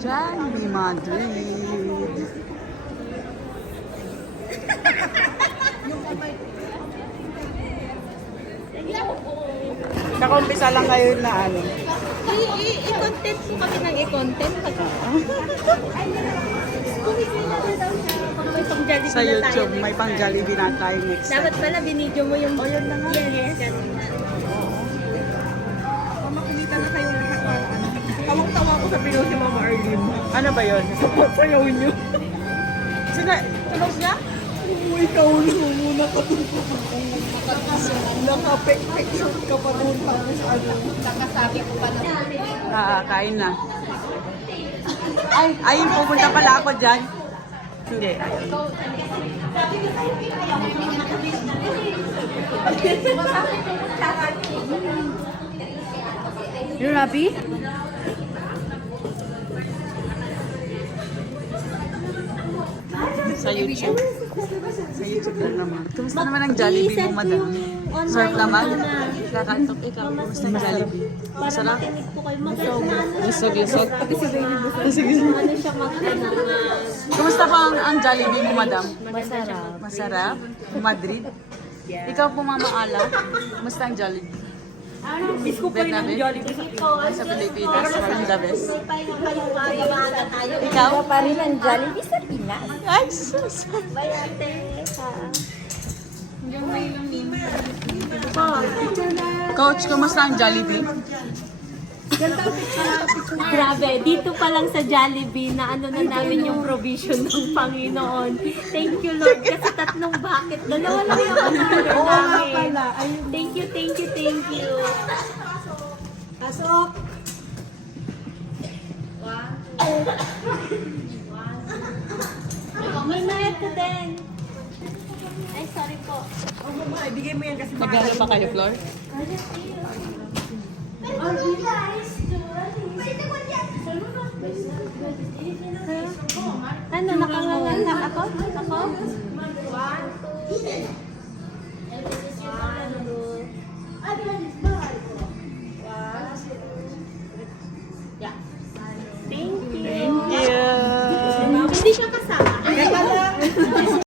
Johnny Madrid. Kakumpisa lang kayo na ano. I-content po kami ng i-content. Sa YouTube, may pang Jollibee na tayo next time. Dapat pala binidyo mo yung... Yun na nga. Yes. Makikita na kayo lahat. Tawang-tawa ko sa pinost ni Mama Arlene. Ano ba yun? Sayaw niyo. Sina, tunog niya? Ikaw muna ka dun. Naka-picture ka pa dun. Tapos ano. Nakasabi ko pa na. Kain na. Ay, pupunta pala ako dyan. Hindi, ayun. You're happy? Sa YouTube. Sa YouTube lang naman. Kumusta naman ang Jollibee mo, madam? Sarap naman? Kakantok ikaw. Kumusta ang Jollibee? Masarap? po kayo mag-ano Lusog-lusog. siya mag-ano. Kumusta pa ang Jollibee mo, madam? Masarap. Masarap? Madrid? Ikaw po, Mama Ala. Kumusta ang Jollibee? Miss ko pa yun ang Vietnamese? Jollibee Sa Pilipinas, parang the best. Ikaw? Ikaw? Pa rin ang Jollibee sa Pinas. Ay, sus! Bayate ka. Coach, kumusta ang Jollibee? Grabe, dito pa lang sa Jollibee na ano na namin yung provision ng Panginoon. Thank you Lord kasi tatlong bucket. Dalawa lang yung order namin. Thank you. Pasok! May mayat ka din. Ay, sorry po. Oh, mama, ibigay mo yan kasi Nagano pa kayo, Flor? Ano, nakanganga ako?